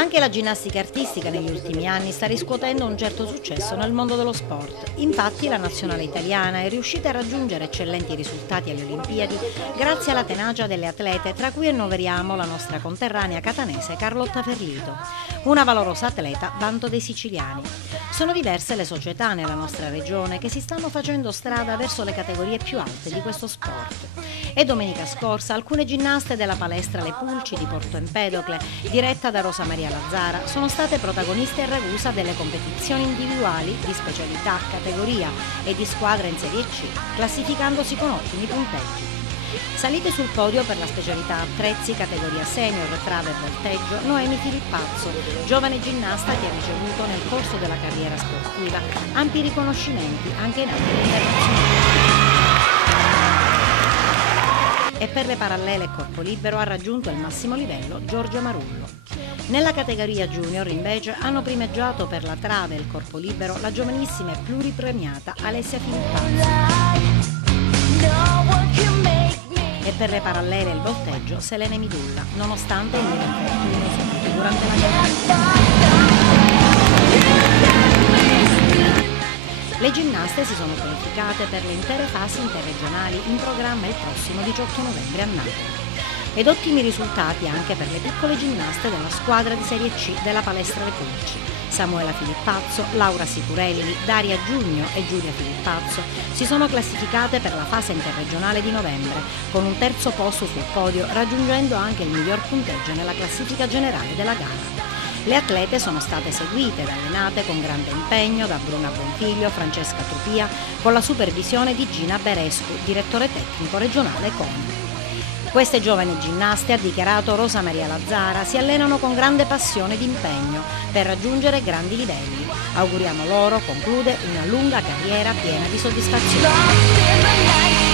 Anche la ginnastica artistica negli ultimi anni sta riscuotendo un certo successo nel mondo dello sport. Infatti la nazionale italiana è riuscita a raggiungere eccellenti risultati alle Olimpiadi grazie alla tenacia delle atlete, tra cui annoveriamo la nostra conterranea catanese Carlotta Ferlito, una valorosa atleta vanto dei siciliani. Sono diverse le società nella nostra regione che si stanno facendo strada verso le categorie più alte di questo sport. E domenica scorsa alcune ginnaste della palestra Le Pulci di Porto Empedocle, diretta da Rosa Maria Lazzara, sono state protagoniste a Ragusa delle competizioni individuali di specialità, categoria e di squadra in Serie C, classificandosi con ottimi punteggi. Salite sul podio per la specialità attrezzi categoria senior, trave e volteggio Noemi Filippazzo, giovane ginnasta che ha ricevuto nel corso della carriera sportiva ampi riconoscimenti anche in ambito internazionale. E per le parallele e corpo libero ha raggiunto il massimo livello Giorgio Marullo. Nella categoria junior invece hanno primeggiato per la trave e il corpo libero la giovanissima e pluripremiata Alessia Filippazzo. E per le parallele e il volteggio Selene Midulla, nonostante il lieve infortunio subito durante la gara. Le ginnaste si sono qualificate per le intere fasi interregionali in programma il prossimo 18 novembre a Napoli. Ed ottimi risultati anche per le piccole ginnaste della squadra di Serie C della palestra Le Pulci. Samuela Filippazzo, Laura Sicurelli, Daria Giugno e Giulia Filippazzo si sono classificate per la fase interregionale di novembre, con un terzo posto sul podio, raggiungendo anche il miglior punteggio nella classifica generale della gara. Le atlete sono state seguite ed allenate con grande impegno da Bruna Bonfiglio, Francesca Trupia, con la supervisione di Gina Berescu, direttore tecnico regionale CONI. Queste giovani ginnaste, ha dichiarato Rosa Maria Lazzara, si allenano con grande passione ed impegno per raggiungere grandi livelli. Auguriamo loro, conclude, una lunga carriera piena di soddisfazioni.